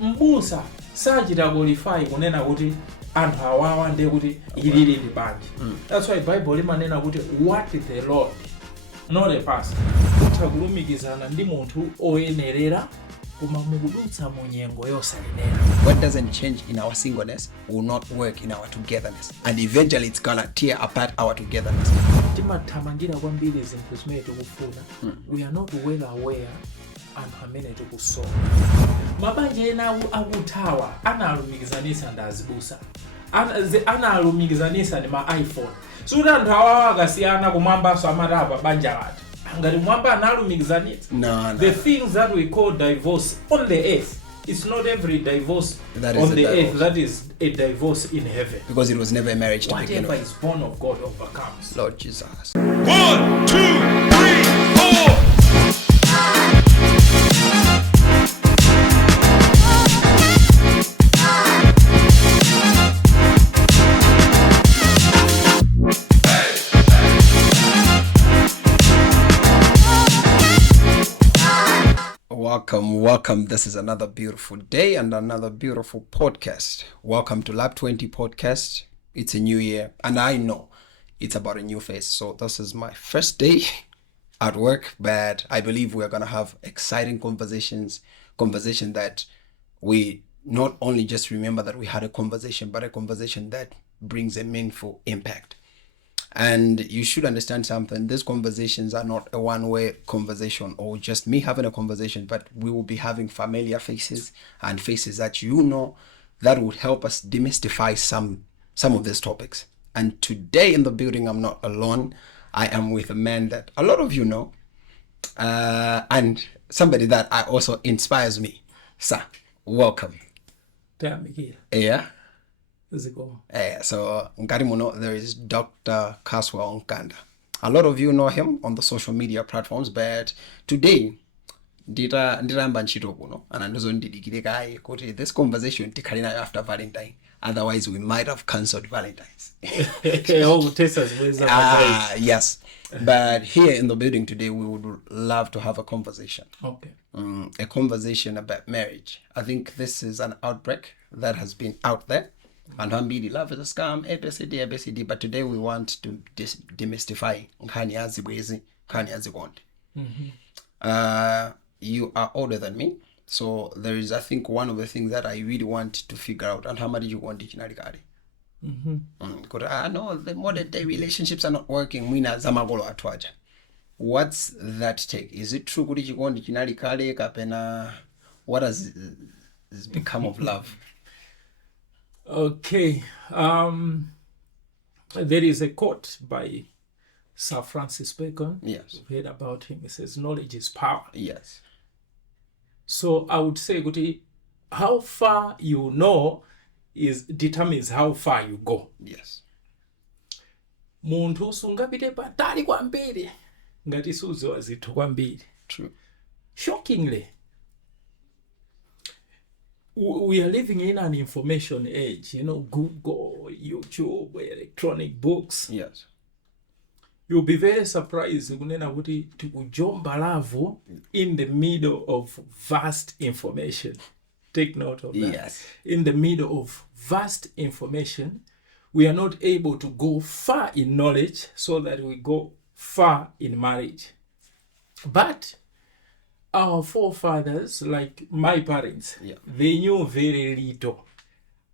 mbusa sajita qualify kunena kuti anthu awawa ndiye kuti ilili ndi banja. That's why Bible limanena kuti what the Lord not a pastor kutha kulumikizana ndi munthu oyenerera koma mukudutsa mu nyengo yosayenera. What doesn't change in our singleness will not work in our togetherness, and eventually it's gonna tear apart our togetherness. Timathamangira kwambiri zinthu zimene tikufuna. We are not well aware anthu amene tikusowa. Mabanja ena akuthawa analumikizanisa ndi azibusa. Analumikizanisa ndi ma iPhone. Suti anthu awawa akasiyana kumwambaso amatapa banja lati. Ngati mwamba analumikizanisa. No. The things that we call divorce on the earth, it's not every divorce that on the earth that is a divorce in heaven. Because it was never a marriage to begin with. Whatever is born of God overcomes. Lord Jesus. 1, 2, 3, 4. Welcome. This is another beautiful day and another beautiful podcast. Welcome to Lab20 Podcast. It's a new year, and I know it's about a new phase. So this is my first day at work, but I believe we're going to have exciting conversation that we not only just remember that we had a conversation, but a conversation that brings a meaningful impact. And you should understand something. These conversations are not a one-way conversation or just me having a conversation, but we will be having familiar faces and faces that you know that would help us demystify some of these topics. And today in the building, I'm not alone. I am with a man that a lot of you know, and somebody that I also inspires me. Sir, welcome. Yeah. So there is Dr. Caswel Mkanda. A lot of you know him on the social media platforms, but today nditamba ntchito kuno and andizondidikire kai kuti this conversation tikali nayo after Valentine, otherwise we might have cancelled Valentine's. Yes, but here in the building today we would love to have a conversation. Okay. A conversation about marriage. I think this is an outbreak that has been out there. And Hambidi, love is a scam, ABCD, but today we want to demystify Nkani Azibwezi, Nkani Azigondi. You are older than me, so there is, I think, one of the things that I really want to figure out, and how much you want it in Because I know the modern day relationships are not working. What's that take? Is it true kuti chikondi chinali kale kapena what has become of love? Okay, there is a quote by Sir Francis Bacon. Yes. You've heard about him. He says, knowledge is power. Yes. So I would say, how far you know determines how far you go. Yes. Muntu sungapite patali kwambiri ngati suziwa zinthu kwambiri. True. Shockingly, we are living in an information age, Google, YouTube, electronic books. Yes. You'll be very surprised kunena kuti tikujomba lavu in the middle of vast information. Take note of that. Yes. In the middle of vast information, we are not able to go far in knowledge so that we go far in marriage. But our forefathers, like my parents, they knew very little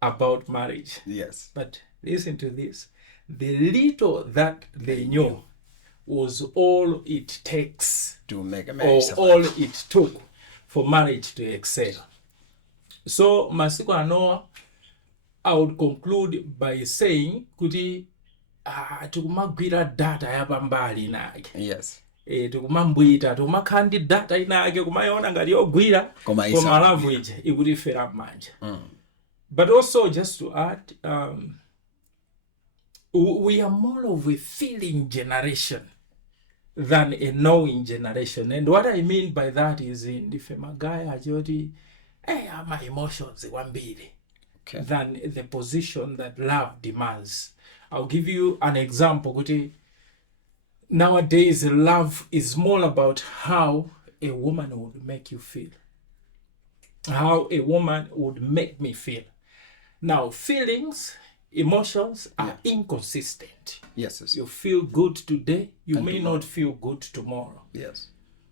about marriage. Yes. But listen to this. The little that they knew was all it takes to make a marriage, or all it took for marriage to excel. So, Masiku Anoa, I would conclude by saying, kuti tukumagwira data yapambali nake. Yes. Tukumambwita tukumakhandi data inake kumayona ngati yogwira koma language ikutifera manja. But also, just to add, we are more of a feeling generation than a knowing generation. And what I mean by that is in the Femagaya Ajoti, my emotions kwambiri than the position that love demands. I'll give you an example. Nowadays, love is more about how a woman would make you feel. how a woman would make me feel. Now, feelings, emotions are inconsistent. Yes. You feel good today, you may not feel good tomorrow. Yes.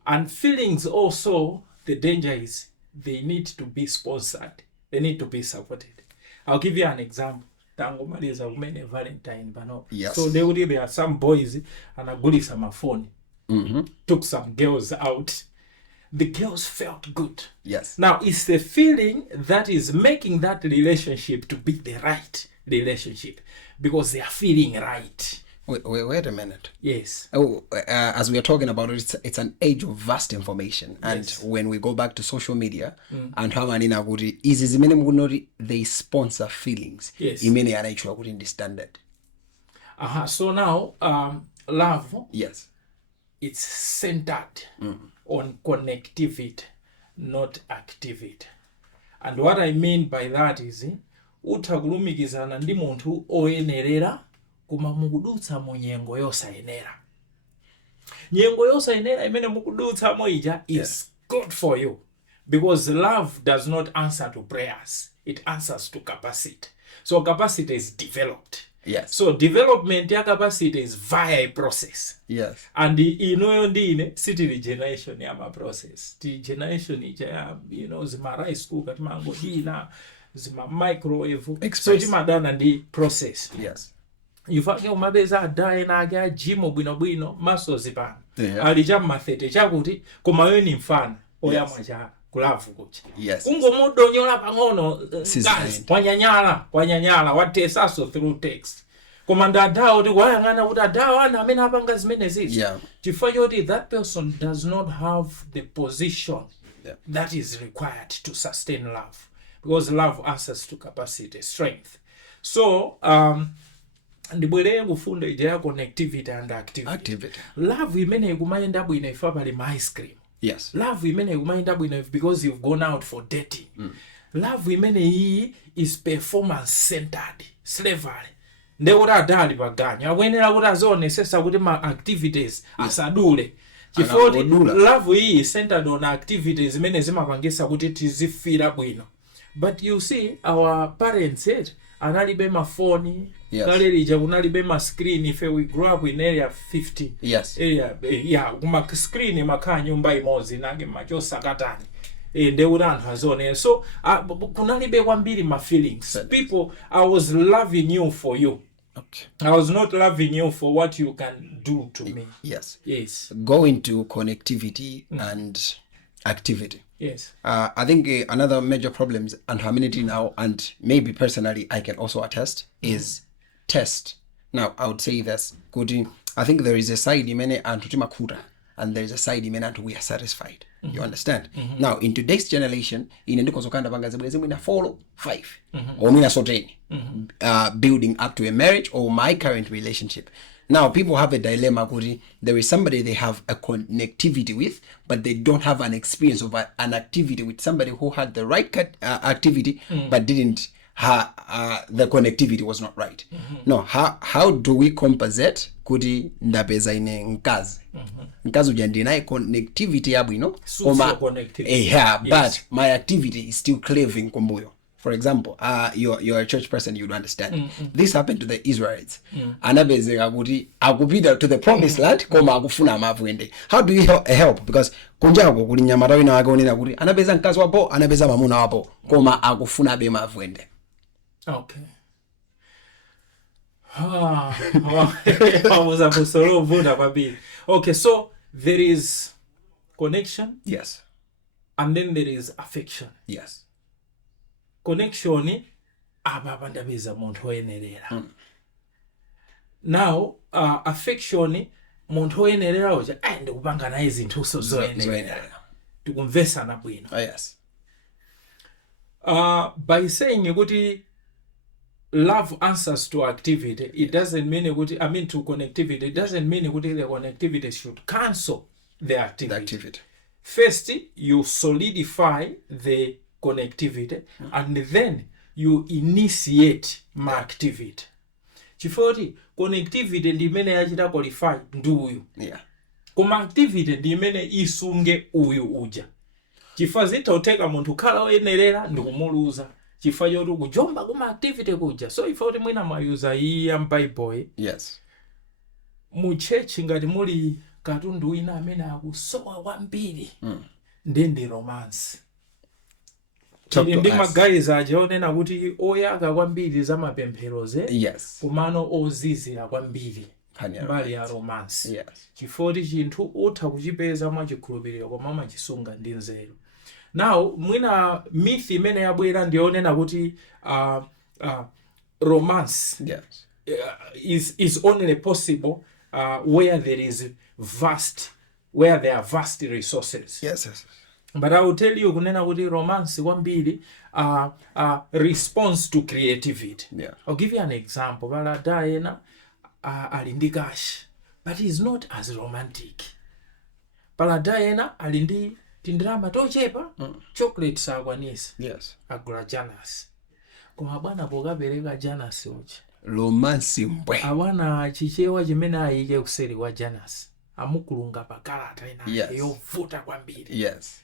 And feelings also, the danger is they need to be sponsored. They need to be supported. I'll give you an example. Tangomaliza umene Valentine bano. Yes. So there are some boys and agulisa mafoni. Took some girls out. The girls felt good. Yes. Now, it's the feeling that is making that relationship to be the right relationship because they are feeling right. Wait a minute. Yes. As we are talking about it, it's an age of vast information. And when we go back to social media, and how many naguri is many they sponsor feelings. Yes. Imene anaichwa kuti ndi standard. So now, love. Yes. It's centered on connectivity, not activity. And what I mean by that is, utakulumikizana ndi munthu oyenerera kuma mukudutsa mu nyengo yosayenera. Nyengo yosayenera imene mukudutsa moija is good for you because love does not answer to prayers. It answers to capacity. So capacity is developed. Yes. So development ya capacity is via a process. Yes. And inoyo ndine city generation ya ma process. The generation ija zima rice cooker mango dina zima microwave. So timadana ndi process. Yes. Yufake umabeza adaye na aga gym bwino maso zipana. Yeah. Alija mathete chakuti koma yo ni mfana oyamwa cha kulavu kucha. Yes. Kungo mudonyola pang'ono guys kwanyanyala watesaso through text. Komanda dao di wayangana uta dao ana amene apanga zimene zizi. Yeah. Chifukwa that person does not have the position that is required to sustain love because love answers to capacity, strength. So ndibwere ngufunda ija ya connectivity and activity. Love imene ikumayenda bwino ifa pali ma ice cream. Yes. Love imene ikumayenda bwino because you've gone out for dating. Love imene hii is performance centered, slavery. Ndekuti adali paganya akwenera kuti azionesesa kuti ma activities asadule. Chifukwa love hii is centered on activities imene zimapangisa kuti tizifira bwino. But you see our parents said analibe mafoni. Kalelija kunalibe ma screen if we grew up in area 50. Yes. Area kuma screen makha nyumba imozi nage machosa katani. Ndekuti anthu azone. So kunalibe kwambiri ma feelings. People, I was loving you for you. Okay. I was not loving you for what you can do to me. Yes. Yes. Go into connectivity and activity. Yes. I think another major problems and community now, and maybe personally I can also attest, is test. Now I would say this. I think there is a side imene antu timakura, and there is a side imene antu we are satisfied. You understand? Now in today's generation, inendiko zokanda panga zibwezi mwina follow 5 or mwina so 10 building up to a marriage or my current relationship. Now people have a dilemma. There is somebody they have a connectivity with, but they don't have an experience of an activity with somebody who had the right activity but didn't the connectivity was not right. No, how do we compensate kuti ndapeza ine nkazi ujandinaye connectivity yabwino but my activity is still craving kumbuyo. For example, you're a church person, you'd understand. This happened to the Israelites. Anabezeka kuti akupita to the promised land koma akufuna mavwende. How do you help? Because kunjako kuli nyamata wina wake onena kuti anapeza mkazi wapo, anapeza mamuna wapo koma akufuna be mavwende. Okay. Okay, so there is connection. Yes. And then there is affection. Yes. Connection aba ndabeza muntu oyenerera. Now affection muntu oyenerera oja ndikupanga naye izinthu zoyenerera. Tikumvesana bwino. Yes. By saying ukuthi love answers to activity, it doesn't mean to connectivity, it doesn't mean the connectivity should cancel the activity. First, you solidify the connectivity and then you initiate my activity. Chifoti connectivity ndi imene yachita qualify ndi uyu. Yeah. Koma activity ndi imene isunge uyu uja. chifukwa zitoteka munthu khala oyenerera ndi kumuluza chifukwa choti kujomba kuma activity kuja. So ife kuti mwina mayuza iyi ya m'Bible, yes, mu church ngati muli katundu wina amene akusowa kwambiri ndi romance. Tili ndi magayizi aja onena kuti oyaka kwambiri za mapempheroze, yes, kumano ozizira kwambiri mbali ya romance. yes, chifukwa chinthu utha kuchipeza mwachikhulupiriro koma machisunga ndi nzeru. Now mwina myth imene yabwera ndionena kuti romance, yes, is only possible where there are vast resources. yes, yes. But I will tell you kunena kuti romance kwambiri response to creativity. Yeah. I'll give you an example. Vala Diana alindi cash, but he's not as romantic. Vala Diana alindi tindrama tochepa, chocolate sakwanisa. Yes. Agula Janus. Koma bwana pokapereka Janus uchi. Romance mbwe. Awana chichewa chimene ayike kuseri kwa Janus. Amukulunga pakalata ina yovuta kwambiri. Yes.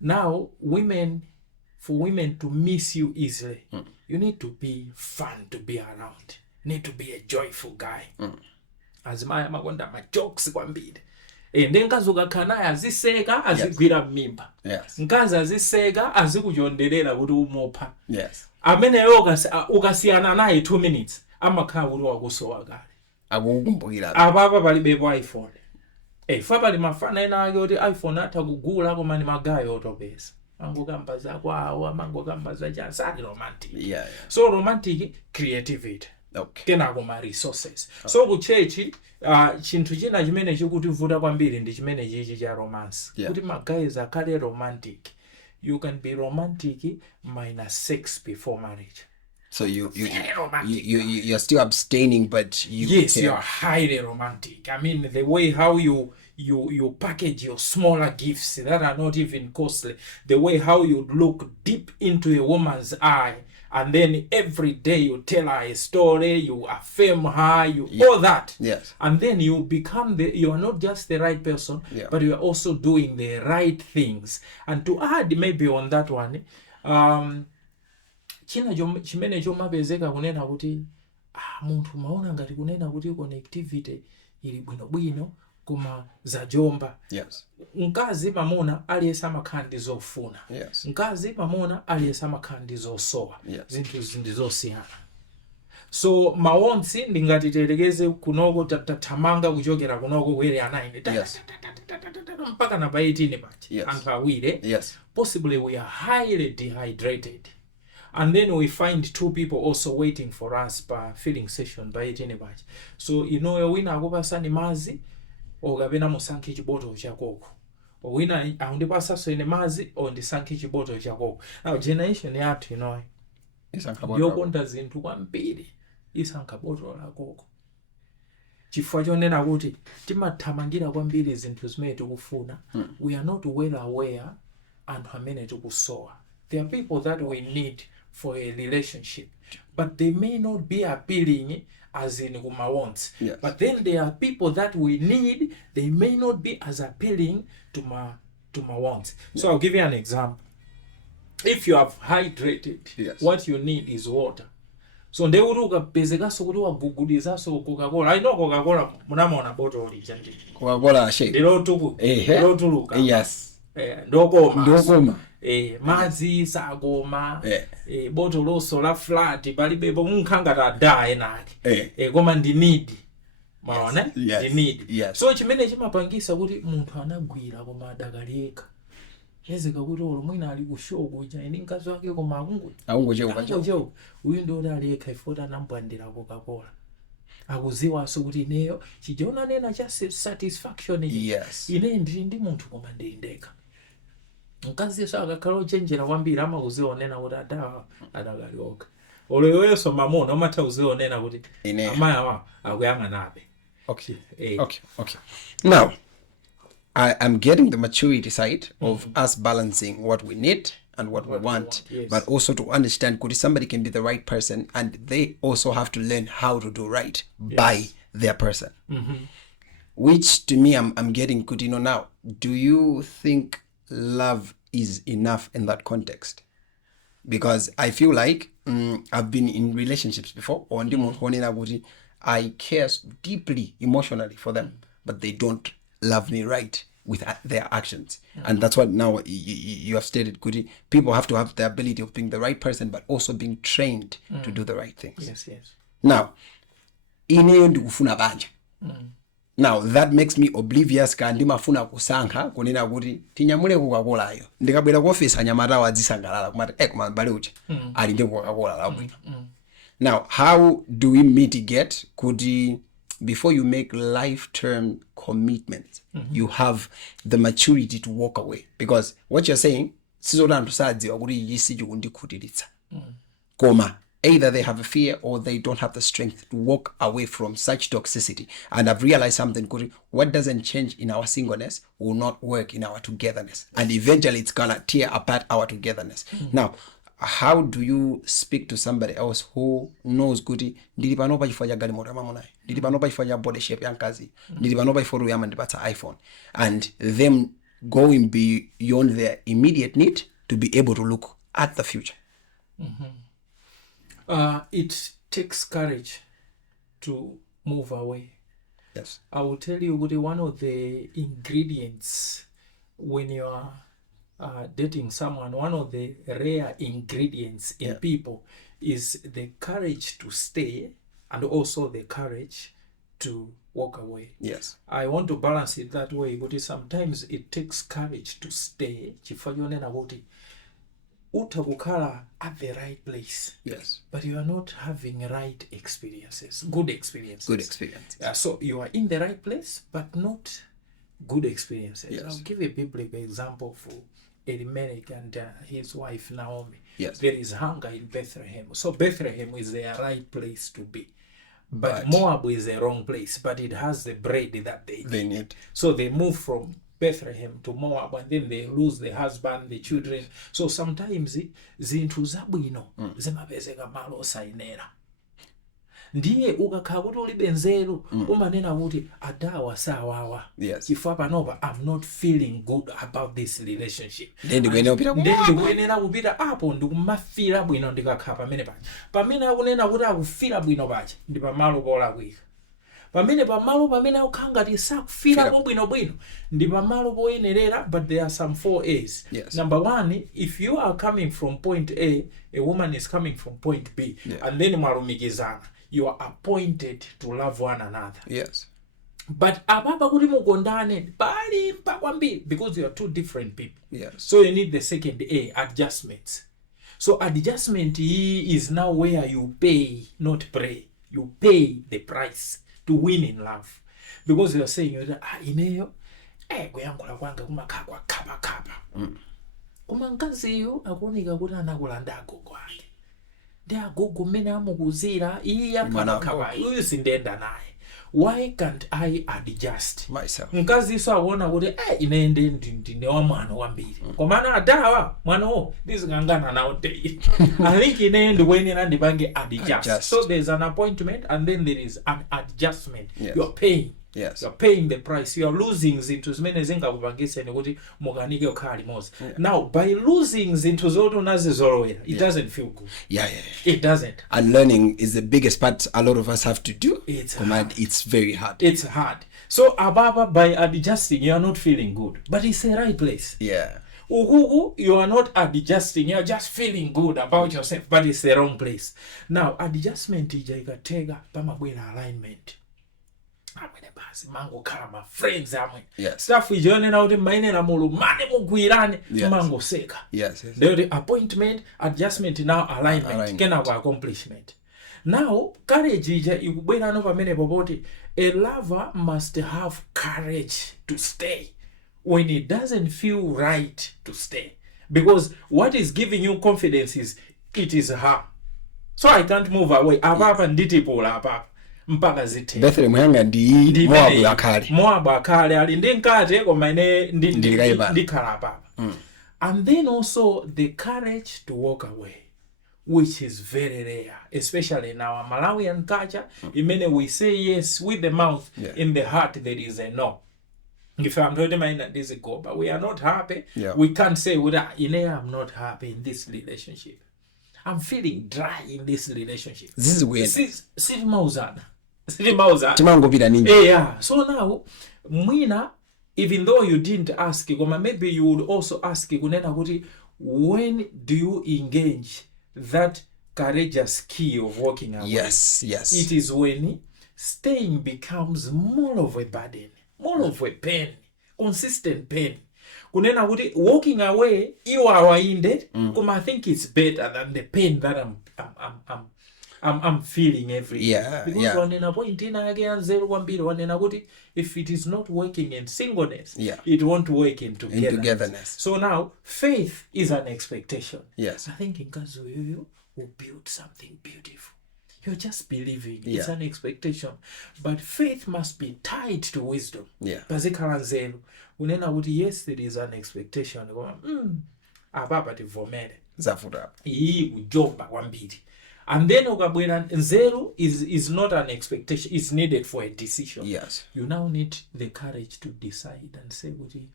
Now, for women to miss you easily, you need to be fun to be around. You need to be a joyful guy. Azimaya makonda ma jokes kwambiri. Ndi nkazi ukakhala aziseka azigwira mmimba. Yes. Nkazi aziseka azikuchonderera kuti umupha. Yes. Amene yo ukasiyana naye 2 minutes amakhala kuti wakusowa kale. Akukumbukira. Apapa palibepo iPhone. Fabali mafana ena ake kuti iPhone atakugula koma ni magayo otopesa. Mango kamba za kwawo, mango kamba za chansani romantic. Yeah. So romantic creativity. Okay. Kena kuma resources. Okay. So ku church chinthu china chimene chikutivuta kwambiri ndi chimene chichi cha romance. Kuti magayizi akhale romantic. You can be romantic minus sex before marriage. So you're still abstaining, but yes, you are highly romantic. I mean, the way how you package your smaller gifts that are not even costly, the way how you look deep into a woman's eye, and then every day you tell her a story, you affirm her, all that. Yes. And then you become you are not just the right person, but you are also doing the right things. And to add maybe on that one, china chimene chomapezeka kunena kuti munthu maona ngati kunena kuti connectivity ili bwinobwino koma zajomba. Yes. Mkazi mamona aliyesa makhandi zofuna. Yes. Mkazi mamona aliyesa makhandi zosowa. Yes. Zinthu ndizosiyana. So mawonsi ndingatiterekeze kunoko tathamanga kuchokera kunoko kwere anaine. Yes. Mpaka na 18 pachi. Yes. Anthu awire. Yes. Possibly we are highly dehydrated. And then we find 2 people also waiting for us per feeding session by 18 batch. So wina akupasani mazi okapena musankhe chiboto chakoko. Wina akundipasa ine mazi ndisankhe chiboto chakoko. Now generation yathu yokonda zinthu kwambiri isankha boto lakoko. Chifukwa chonena kuti timathamangira kwambiri zinthu zimene tikufuna. We are not well aware anthu amene tikusowa. There are people that we need for a relationship, but they may not be appealing as in kuma wants. Yes. But then there are people that we need, they may not be as appealing to my wants. So I'll give you an example. If you have hydrated, what you need is water. So ndeuruka bezekaso kuti wagugulizaso Coca-Cola. I know Coca-Cola munamona bottle lijanje. Coca-Cola shape. Ndilo tuluka. Yes. Ndokoma. Madzi sagoma. Bottle sola flat palibepo munkhanga tadaye nake. Koma ndi need. Maona? Ndi need. Yes. So chimene chimapangisa kuti munthu anagwira koma adakaleka. Yezeka kuti mwina ali kushoko cha ine nkazi wake koma akungocheuka. Uyu ndo aliyekha ifota nampandira Coca-Cola. Akuziwa so kuti ineyo chijiona nena cha satisfaction. Yes. Ine ndi munthu koma ndindeka. Nkazi so akakhala ochenjera kwambiri amakuziona kuti adakalioka. Oleweso mamona amatha kuziona kuti amaya akuyanga nabe. Okay. Okay. Now, I'm getting the maturity side of us balancing what we need and what we want, yes. But also to understand that somebody can be the right person and they also have to learn how to do right by their person. Which to me, I'm getting good. Now, do you think love is enough in that context? Because I feel like I've been in relationships before, or I care deeply emotionally for them, but they don't love me right with their actions. And that's what now you have stated, Kuti. People have to have the ability of being the right person, but also being trained to do the right things. Yes. Now, ineyo ndikufuna banja. Now that makes me oblivious ka ndimafuna kusankha kunena kuti tinyamule kukakolayo ndikabwera ku office anyamata wadzisangalala kumati koma mbale ucha ali ndi kukakola labwino. Now how do we mitigate kuti before you make lifetime commitments you have the maturity to walk away? Because what you're saying sizotanthu sadziwa kuti ichi sichikundikhutiritsa koma either they have a fear or they don't have the strength to walk away from such toxicity. And I've realized something, Kuri, what doesn't change in our singleness will not work in our togetherness. And eventually it's gonna tear apart our togetherness. Now, how do you speak to somebody else who knows, Kuri, ndili pano pa chifukwa cha galimoto mamunayi, ndili pano pa chifukwa cha body shape yankazi, ndili pano pa chifukwa yama ndipatsa iPhone, and them going beyond their immediate need to be able to look at the future? It takes courage to move away. Yes. I will tell you, one of the ingredients when you are dating someone, one of the rare ingredients in people is the courage to stay and also the courage to walk away. Yes. I want to balance it that way, but sometimes it takes courage to stay. Utakukala at the right place. Yes. But you are not having right experiences, good experiences. Good experience. So you are in the right place, but not good experiences. Yes. I'll give a biblical example for Elimelech and his wife Naomi. Yes. There is hunger in Bethlehem. So Bethlehem is the right place to be. But Moab is the wrong place, but it has the bread that they need. So they move from Bethlehem to Moab, and then they lose the husband, the children. So sometimes zinthu zabwino zimapezeka malo osayenera. Ndiye ukakhala kuti ulibe nzeru umanena kuti adawa sawawa. Yes. Chifukwa panopa I'm not feeling good about this relationship. Ndikuyenera kupita apo ndikumafira bwino ndikakhala pamene paja. Pamene akunena kuti akufira bwino paja ndi pamalo polakwika. Pamene akukhala ngati sakufira bwino ndi pamalo poyenerera, but there are some 4 A's. Yes. Number 1, if you are coming from point A woman is coming from point B, and then mwalumikizana, you are appointed to love one another. Yes. But ababa kuti mukondane pali pakwambiri because you are two different people. Yes. So you need the second A, adjustments. So adjustment is now where you pay, not pray. You pay the price to win in love, because you are saying ineyo kuyankhula kwanga kumakhala kwa khapa koma mkaziyo akuoneka kuti anakulanda agogo ake ndi agogo mmene amukuzira iye akhapa uyu sindenda naye. Why can't I adjust myself? Mkaziso akuona kuti ine ndine wa mwana wambiri komana adawa mwano ndizikangana nawo day. I think ine ndikuyenera ndipange adjust. So there's an appointment and then there is an adjustment. Yes. You're paying. Yes. You're paying the price. You're losing zinthu zimene zingakupangitse kuti mukanike kukhala limodzi. Now by losing zinthu zoto nazizolowera, it doesn't feel good. Yeah. It doesn't. And learning is the biggest part a lot of us have to do. It's very hard. It's hard. So ababa, by adjusting, you are not feeling good, but it's the right place. Yeah. Uhuhu, you are not adjusting, you are just feeling good about yourself, but it's the wrong place. Now adjustment ija ikatega pamabwera alignment. Amwene basi mango khala ma friends amwe. Yes. Stuff ijonena kuti mainena mulu mane mugwirane mango seka. Yes. The appointment, adjustment, now alignment. Kena kwa accomplishment. Now courage ija ikubwera no pamene popoti a lover must have courage to stay when it doesn't feel right to stay, because what is giving you confidence is it is her. So I can't move away. Apapa nditipola apapa mpaka zithe. Bethlehem yanga ndi Moabu akale ali ndinkate koma ine ndikhala apapa. And then also the courage to walk away, which is very rare, especially in our Malawian culture. In many we say yes with the mouth, in the heart there is a no. If I'm not mind that this go, but we are not happy, Yeah. we can't say, well, I'm not happy in this relationship. I'm feeling dry in this relationship. This is weird. Siri mauzana. Timangopita ninja. Yeah. So now, mwina, even though you didn't ask, maybe you would also ask, when do you engage that courageous key of walking away? Yes. It is when staying becomes more of a burden, more of a pain, consistent pain. Kunena kuti walking away, you are winded. I think it's better than the pain that I'm feeling every day. Yeah. Because wanena point ina again zero kwambiri wanena kuti if it is not working in singleness, it won't work in togetherness. So now faith is an expectation. Yes. I think in Caswel you will build something beautiful. You're just believing. It's an expectation. But faith must be tied to wisdom. Yeah. Pazikhala nzeru. Unena kuti yes, there is an expectation. Apapa tivomere. Zafuta. Iyi kujomba kwambiri. And then ukabwera nzeru is not an expectation. It's needed for a decision. Yes. You now need the courage to decide and say kuti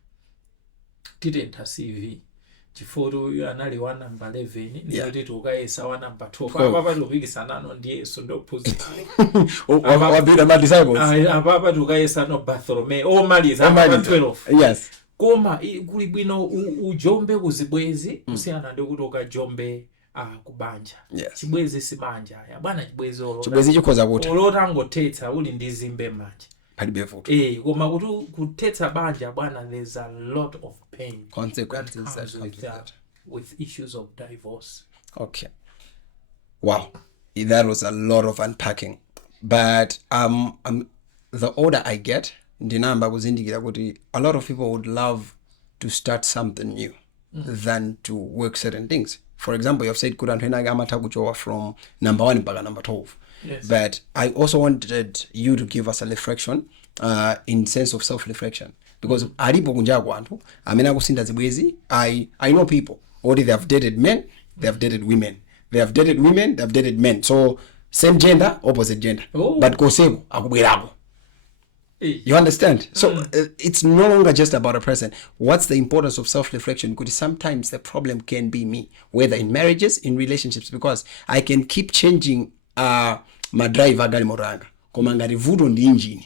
titentha CV. Chiforo anali wa number 11 ndikuti tukayesa wa number 12 apa tukuyikisana no ndiye so ndophuza wabira ma disciples apa tukayesa no Bartholomew omaliza 12. Yes. Koma kuli bwino ujombe kuzibwezi kusiyana ndikuti ukajombe kubanja. Yes. Chibwezi simanja ya bwana chibwezi chibwezi chikhoza kuti olotangotetsa uli ndizimbe manje palibe futhi koma kuti kutetsa banja bwana there's a lot of pain consequences that comes with issues of divorce. Okay. Wow. That was a lot of unpacking. But the order I get ndinamba kuzindikira kuti a lot of people would love to start something new than to work certain things. For example, you have said kuti anthu ena amatha kuchowa from number 1 mpaka number 12. Yes. But I also wanted you to give us a reflection in sense of self-reflection. Because alipo kunja kwa anthu amene akusinda zibwezi, I know people already they have dated men, they have dated women. They have dated women, they have dated men. So same gender, opposite gender. But koseko akubwerako. You understand? So it's no longer just about a person. What's the importance of self-reflection? Because sometimes the problem can be me, whether in marriages, in relationships, because I can keep changing my driver gali moranga. Koma ngari vudo ndi engine.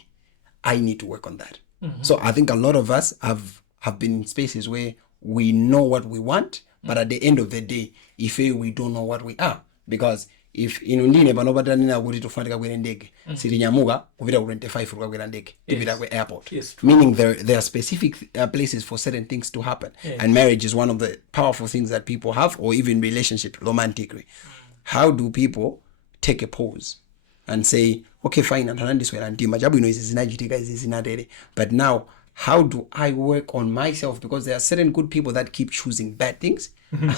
I need to work on that. So I think a lot of us have been in spaces where we know what we want, but at the end of the day, if we don't know what we are, because if inundine panopata nina kuti tofanika kwera ndege sirinyamuka kupita ku 25 kwera ndege kupita ku airport, meaning there are specific places for certain things to happen. And marriage is one of the powerful things that people have, or even relationship romantically. How do people take a pause and say, okay, fine, but now how do I work on myself? Because there are certain good people that keep choosing bad things,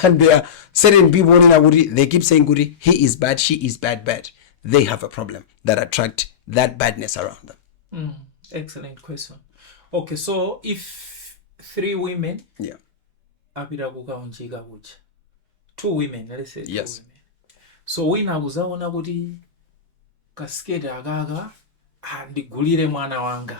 and there are certain people they keep saying he is bad, she is bad. They have a problem that attract that badness around them. Excellent question. Okay, so if 3 women, apita kukaunjika kucha, 2 women, let's say 2 women. So wina kuzaona kuti kasikete akaka andigulire mwana wanga.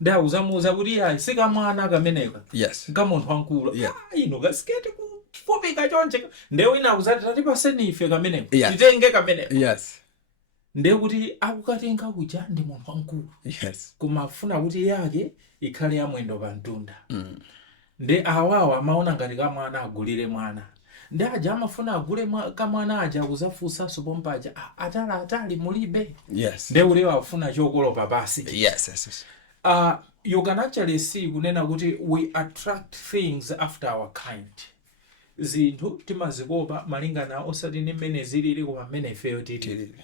Nda uzamuza kuti ayi sika mwana kameneka. Yes. Ngamuntu wankulu. Ino kasikete kufupika chonche. Nde wina uzati tatipaseni ife kameneka. Titenge kameneka. Yes. Nde kuti akukatenga kuja ndi muntu wankulu. Yes. Kumafuna kuti yake ikhale ya mwendo pantunda. Nde awawa amaona ngati ka mwana agulire mwana. Nde aja amafuna agule kamwana aja kuzafusa sobomba aja atali mulibe. Yes. Nde ulewa afuna chokolopa basi. Yes. You can actually see kunena kuti we attract things after our kind. Zinthu timazikopa malingana osati ni mmene zilili koma mmene ifeyo tili.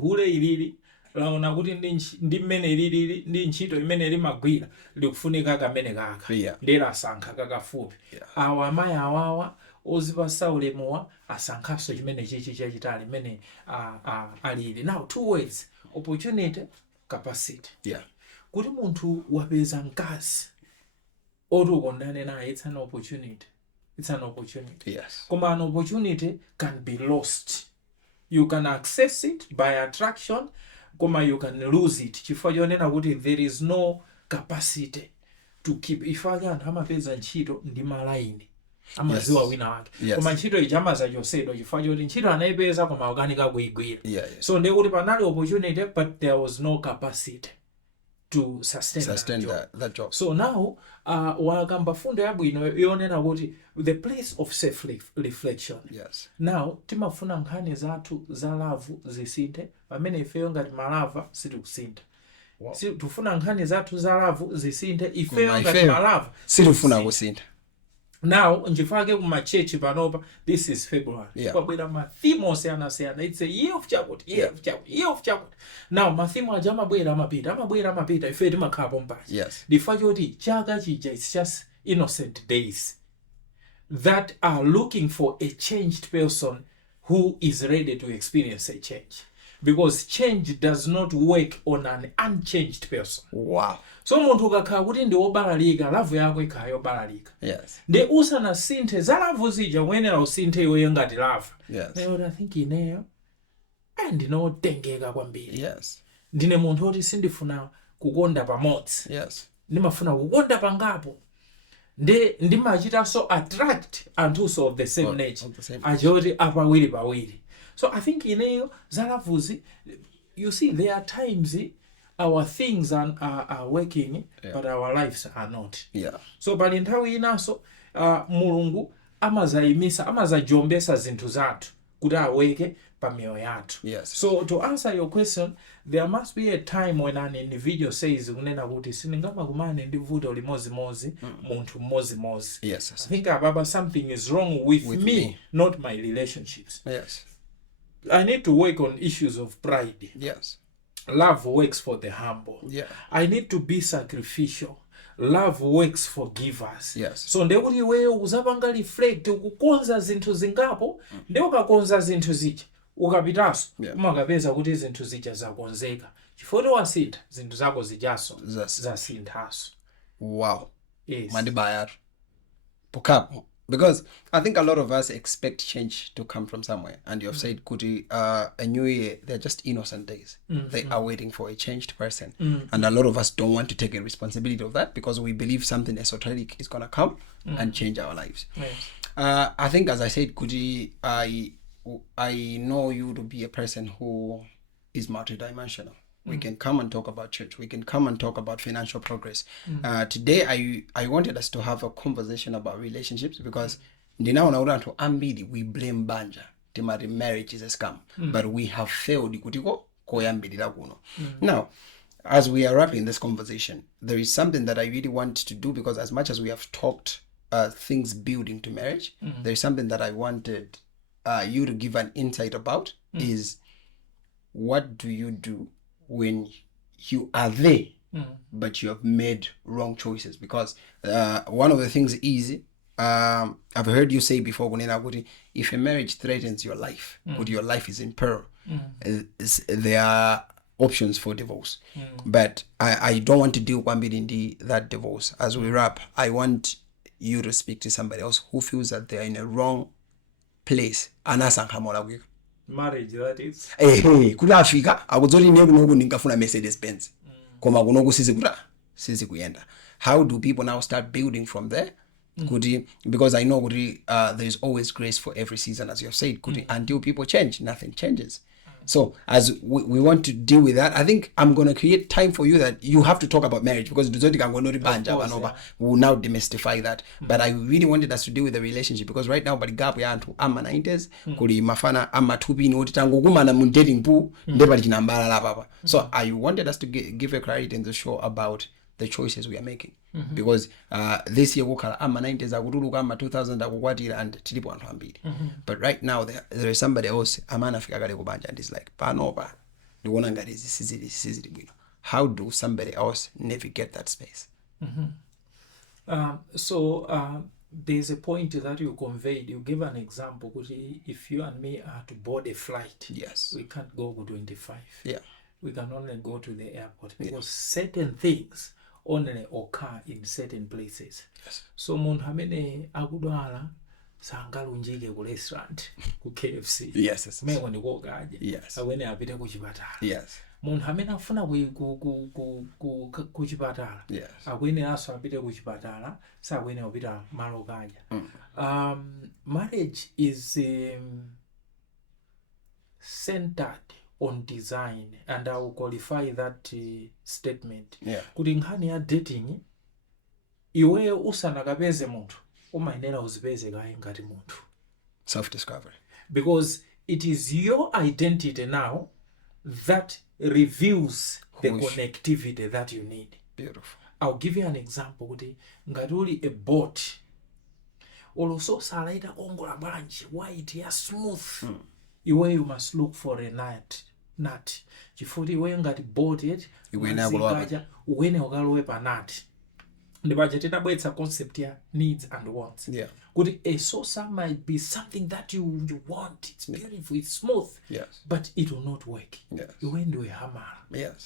Hule ilili laona kuti ndi mmene ilili ndi ntchito imene limagwira likufunika kamene kaka. Ndela asankha kakafupi. Awa amayi awawa ozipasa ulemuwa asankhaso chimene chichi chachitali mmene alili. Now 2 words: opportunity, capacity. Kuti munthu wapeza mkazi oti ukondane naye, it's an opportunity. Yes. Koma an opportunity can be lost. You can access it by attraction, koma you can lose it. Chifukwa chonena kuti there is no capacity to keep ifanya amapeza ntchito ndi malaini amaziwa wina wake koma ntchito ijama za yosedo chifukwa choti ntchito anayipeza koma akanika kuigwira so ndikuti panali opportunity but there was no capacity to sustain that job. So now wakamba fundo yabwino yonena kuti the place of self reflection. Now timafuna nkhani zathu za lavu zisinthe pamene ifeyo ngati malava sitikusintha. Tufuna nkhani zathu za lavu zisinthe ifeyo ngati malava sitifuna kusintha. Now njifake kuma church panopa this is February kwabwera matheme osiyana it's a year of chakut year of chakut. Now matheme ajama bwera amapita ife timakhala pompachi ndifacho kuti chaka chija it's just innocent days that are looking for a changed person who is ready to experience a change, because change does not work on an unchanged person. So muntu ukakhala kuti ndi wobalalika lavu yako ikhala yobalalika ndi usanasinthe za lavu zija kuyenera usinthe iweyo ngati lava nayo I think ineyo ndinotengeka kwambiri ndine munthu oti sindifuna kukonda pamodzi ndimafuna kukonda pangapo ndimachita so attract anthuso of the same nature achoti apawiri. So I think ineyo za lavuzi, you see there are times our things are working but our lives are not. So pali nthawi inaso mulungu amazajombesa zinthu zathu kuti aweke pa miyoyo yathu. So to answer your question, there must be a time when an individual says kunena kuti sindingakumane ndi vuto limozimozi munthu mmozimozi. I think ababa something is wrong with me, not my relationships. I need to work on issues of pride. Love works for the humble. I need to be sacrificial. Love works for givers. So ndekuti wewe uzapanga reflect ukukonza zinthu zingapo ndi ukakonza zinthu zija ukapitaso umakapeza kuti zinthu zija zakonzeka chifukwa wasintha zinthu zako zijaso zasinthaso. Mandibayaro pokapo. Because I think a lot of us expect change to come from somewhere, and you have said, Kuti, a new year, they're just innocent days. They are waiting for a changed person. And a lot of us don't want to take a responsibility of that because we believe something esoteric is going to come and change our lives. I think, as I said, Kuti, I know you to be a person who is multidimensional. We can come and talk about church. We can come and talk about financial progress. Today, I wanted us to have a conversation about relationships because we blame banja. Marriage is a scam. But we have failed. Now, as we are wrapping this conversation, there is something that I really want to do because as much as we have talked things building to marriage, there is something that I wanted you to give an insight about is what do you do when you are there, but you have made wrong choices? Because one of the things is, I've heard you say before, if a marriage threatens your life, your life is in peril, there are options for divorce. But I don't want to deal with that divorce. As we wrap, I want you to speak to somebody else who feels that they are in a wrong place. Marriage, that is. Kula Africa, akuzoli niye kunoku ningafuna Mercedes Benz. Koma kunoku sisi kuyenda. How do people now start building from there? Because I know there is always grace for every season, as you have said. Until people change, nothing changes. So as we want to deal with that, I think I'm going to create time for you that you have to talk about marriage because we'll now demystify that. But I really wanted us to deal with the relationship because right now, but gap ya antu ama 90s, kuli mafana ama tupi ni oti tangu kumana mu dating pool, ndebali chinambala la papa. So I wanted us to give a clarity in the show about the choices we are making. Because this year wukala ama 90s akutuluka ama 2000 akukwatira and tilipo anthu ambiri. But right now there is somebody else amana fika kale kubanja and is like panopa ndiwona ngati sizili bwino. How do somebody else navigate that space? There's a point that you conveyed. You give an example. If you and me are to board a flight, we can't go to 25. We can only go to the airport because certain things only occur in certain places. So muntu amene akudwala sangalunjike ku restaurant ku KFC. Meko ndikokaje. Awene apite ku chipatala. munthu amene afuna kuchipatala akuyeneranso apite kuchipatala, sakuyenera kupita malo kaya. Marriage is centered on design, and I will qualify that statement. Kuti nkhani ya dating, iweyo usanakapeze munthu umayenera uzipeze kaye ngati munthu. Self-discovery. Because it is your identity now that reveals the connectivity that you need. Beautiful. I'll give you an example. Kuti ngati uli a boat, oloso salaita kongola bwanji white ya smooth, iwe you must look for a nut. Chifuti iwe ngati boat yet uwene ukalowe pa nut. Ndibaje tidabwetsa concept ya needs and wants. Kuti a saucer might be something that you want. It's beautiful, it's smooth, but it will not work. Iwe ndiwe hamala.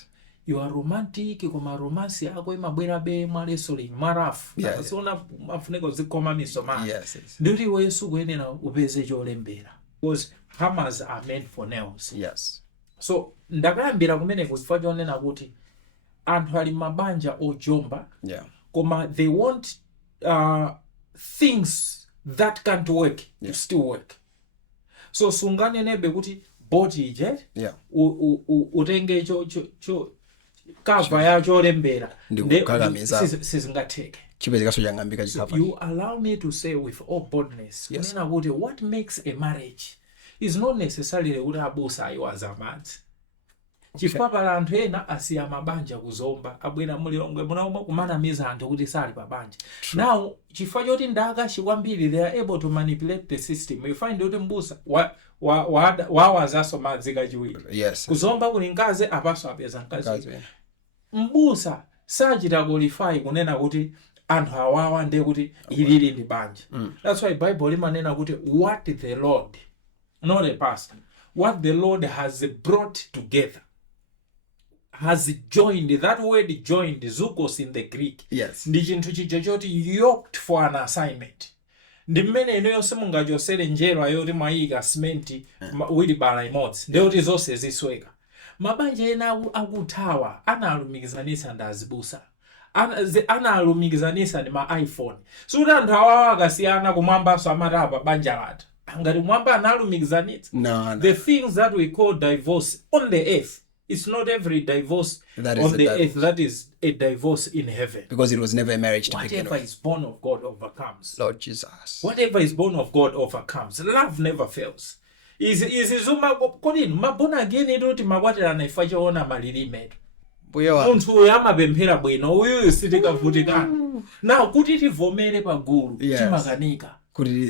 You are romantic, koma romance yako imabwera be mwalesoling mwarafu. Siona mafuneko zikoma misoma. Ndiri iwe yesu kuyenera upeze cholembera. Because hammers are meant for nails. So ndakayambira kumene kuchifukwa chonena kuti anthu ali mabanja ojomba, koma they want things that can't work to still work. So sunganenebe kuti boti ije utenge cho cover ya cholembera sizingatheke. You allow me to say with all boldness, kunena kuti what makes a marriage is not necessarily kuti abusa ayiwaza amadzi. Chifukwa pala anthu ena asiya mabanja kuzomba, abwera mulilongwe munauma kumanamiza anthu kuti sali pabanja. Now chifukwa choti ndakashi kwambiri, they are able to manipulate the system. You find kuti mbusa wawazaso madzi kachiwiri. Kuzomba kuli nkazi apaso apeza nkazi. Mbusa sachita qualify kunena kuti anthu awawa nde kuti ilili ndi banja. That's why Bible limanena kuti what the Lord, not a pastor, what the Lord has brought together, has joined. That word joined, zukos in the Greek. Ndi chinthu chicho choti yoked for an assignment. Ndi mmene ino yonse mungachosere njero ayoti mwayika simenti wili bala imodzi. Ndi kuti zonse zisweka. Mabanja ena akuthawa analumikizanisa ndi azibusa. Analumikizanisa ndi ma iPhone. Suti anthu awawa akasiyana kumwambaso amatapa banja lata. Ngati mwamba analumikizanitsa. The things that we call divorce on the earth, it's not every divorce on the earth that is a divorce in heaven. Because it was never a marriage to begin with. Whatever is born of God overcomes. Lord Jesus. Whatever is born of God overcomes. Love never fails. Izizuma kodini mabona again idoti makwatira na ifa choona malilime. Munthu uyu amapemphera bwino, uyu sitikavutikana. Now kuti tivomere pagulu timakanika.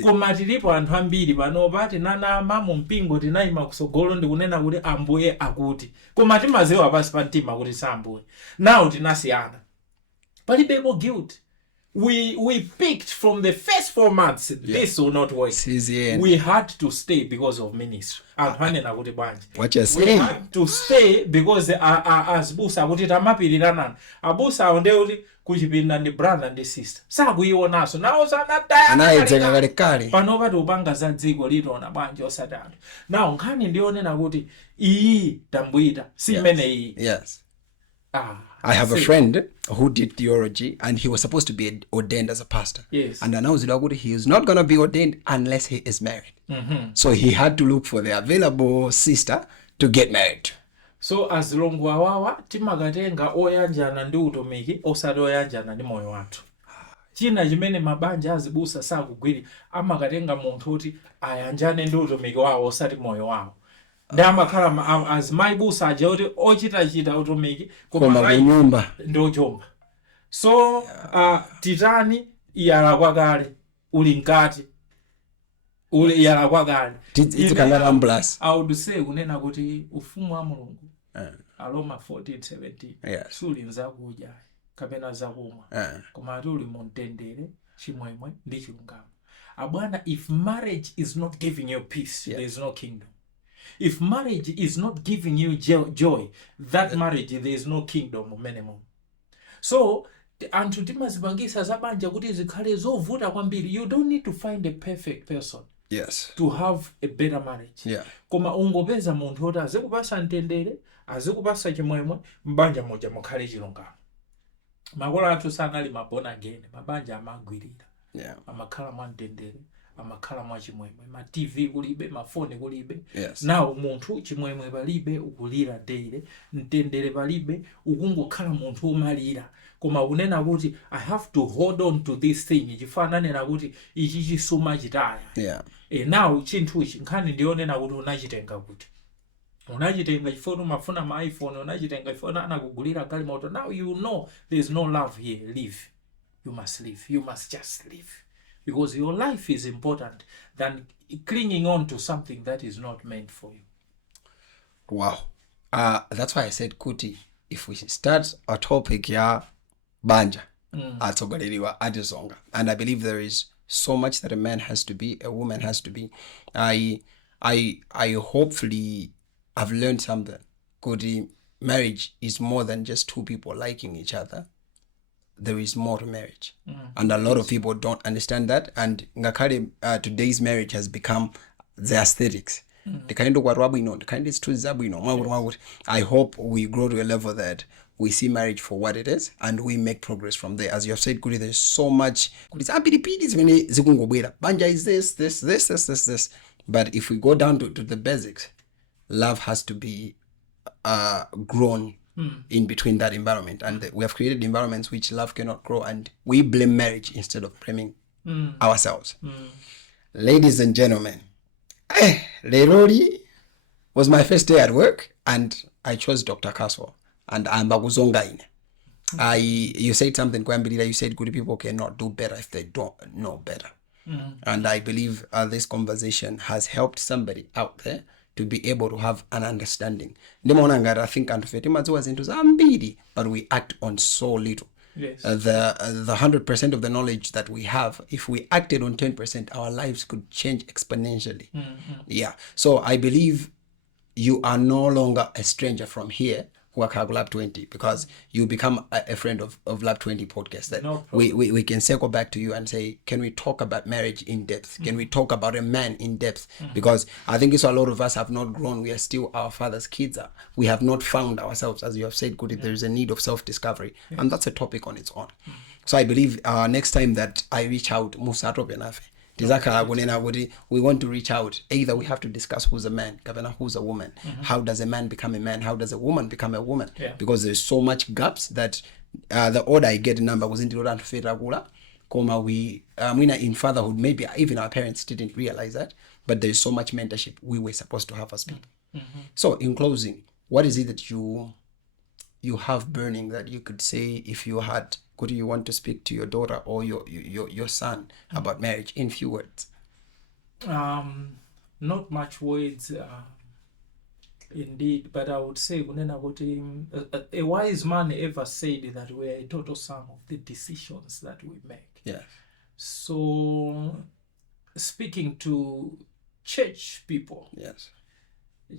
Koma tilipo anthu ambiri panopa tinanama mu mpingo tinayima kusogolo ndi kunena kuti ambuye akuti. Koma timaziwa pansi pa mtima kuti sambuye. Now tinasiyana. Palibepo guilt. We picked from the first 4 months, this will not work. We had to stay because of ministry. What you're saying? We had to stay because as busa kuti tamapirirana. Abusa onde kuti kuchipinda ndi brother and sister. Sakuionaso. Nawo sanataya. Anayedzeka kale. Panopa tiupanga za dziko lilona banja osatana. Now nkhani ndionena kuti iyi tambuita simene iyi. I have a friend who did theology and he was supposed to be ordained as a pastor. And announced that he is not going to be ordained unless he is married. So he had to look for the available sister to get married. So as long wawawa timagatenga oyanjana ndi utumiki osati oyanjana ndi moyo wathu. China chimene mabanja azibusa sakugwiri amagatenga munthu kuti ayanjane ndi utumiki wawo osati moyo wawo. Ndama khala as my busa aje kuti ochita utumiki koma nyumba ndo chomba. So titani iyala kwakale uli nkati uli iyala kwakale titsikangala ambulance. I would say kunena kuti ufumu wa Mulungu Aroma 14:17 suli nzakuja kapena zakumwa koma tuli mumtendere chimwemwe ndi chilungamo. Abwana, if marriage is not giving you peace, there is no kingdom. If marriage is not giving you joy, that marriage, there is no kingdom minimum. So, anthu timazipangisa zabanja kuti zikhale zovuta kwambiri. You don't need to find a perfect person. Yes. to have a better marriage. Yeah. Koma ungopeza munthu oti azikupasa mtendere, azikupasa chimwemwe, mbanja moja mukhale chilungamo. Makolo athu sanali born again, mabanja amagwirira. Yeah. Amakhala mwa mtendere, amakhala mwa chimwemwe. Ma TV kulibe, mafoni kulibe. Yes. Now munthu chimwemwe palibe, ukulira daily, mtendere palibe, ukungokhala munthu omalira. Koma unena kuti I have to hold on to this thing. Chifananena kuti ichi chisuma chitaya. Yeah. Now chinthu ichi nkhani ndionena kuti unachitenga kuti. Unachitenga chifukwa umafuna ma iPhone, unachitenga chifukwa anakugulira galimoto. Now you know there's no love here. Live. You must live. You must just live. Because your life is important than clinging on to something that is not meant for you. Wow. That's why I said, Kuti, if we start a topic ya banja, atsogaleriwa adizonga. And I believe there is so much that a man has to be, a woman has to be. I hopefully have learned something. Kuti, marriage is more than just two people liking each other. There is more to marriage. And a lot of people don't understand that. And ngakari today's marriage has become the aesthetics. The kind of what we know, the kind of tools we know. I hope we grow to a level that we see marriage for what it is and we make progress from there. As you have said, Kuri, there's so much. Banja is this. But if we go down to the basics, love has to be grown in between that environment. And we have created environments which love cannot grow, and we blame marriage instead of blaming ourselves. Ladies and gentlemen, Lerori was my first day at work, and I chose Dr. Caswel, and I'm Baguzongaine. You said something, Kwambili, you said good people cannot do better if they don't know better. And I believe this conversation has helped somebody out there to be able to have an understanding. I think but we act on so little. Yes. The 100% of the knowledge that we have, if we acted on 10%, our lives could change exponentially. Yeah. So I believe you are no longer a stranger from here, Lab20, because you become a friend of Lab20 Podcast. That we can circle back to you and say, can we talk about marriage in depth? Can we talk about a man in depth? Because I think a lot of us have not grown. We are still our father's kids. We have not found ourselves. As you have said, Kuti, there is a need of self-discovery. And that's a topic on its own. So I believe next time that I reach out, we want to reach out. Either we have to discuss who's a man, who's a woman. How does a man become a man? How does a woman become a woman? Because there's so much gaps that the order I get number was in the order to fit in fatherhood. Maybe even our parents didn't realize that, but there's so much mentorship we were supposed to have as people. So in closing, what is it that you have burning that you could say if you had? Could you want to speak to your daughter or your son about marriage in few words? Not much words, indeed, but I would say a wise man ever said that we are a total sum of the decisions that we make. Yeah. So, speaking to church people, yes,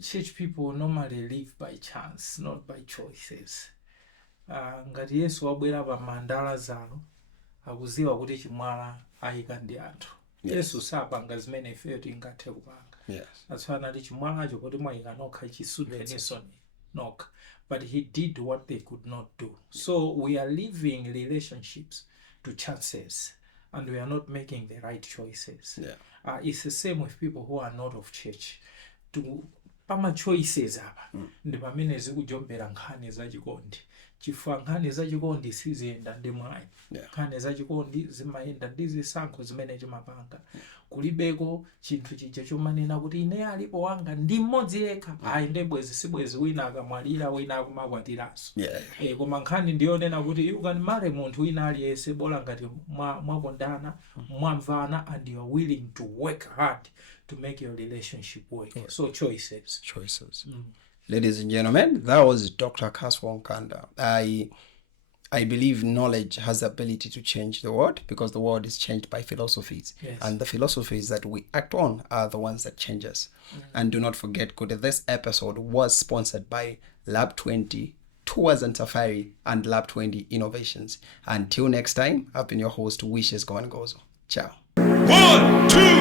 church people normally live by chance, not by choices. Ngati Yesu wabwera pa mandala zalo akuziwa kuti chimwala ayika ndi anthu. Yesu sapanga zimene ife tingathe kupanga. Atsana ndi chimwalacho kuti mwayika nokha chisudeniso nokha. But he did what they could not do. So we are living relationships to chances, and we are not making the right choices. It's the same with people who are not of church. Pama choices apa ndi pamene zikujombera nkhani zachikondi. Chifukwa nkhani zachikondi siziyenda ndi mwayi. Nkhani zachikondi zimayenda ndi zisankho zimene timapanga. Kulibeko chinthu chija chomanena kuti ine alipo wanga ndi mmodzi yekha. Ayi ndebwezi sibwezi wina akamwalira wina akumakwatiranso. Koma nkhani ndiyonena kuti you can marry munthu wina aliyense bola ngati mwakondana, mwamvana, and you are willing to work hard to make your relationship work. So choices. Ladies and gentlemen, that was Dr. Caswel Mkanda. I believe knowledge has the ability to change the world because the world is changed by philosophies. And the philosophies that we act on are the ones that change us. And do not forget, this episode was sponsored by Lab20 Tours and Safari and Lab20 Innovations. Until next time, I've been your host, Wishes Go and Gozo. Ciao. 1, 2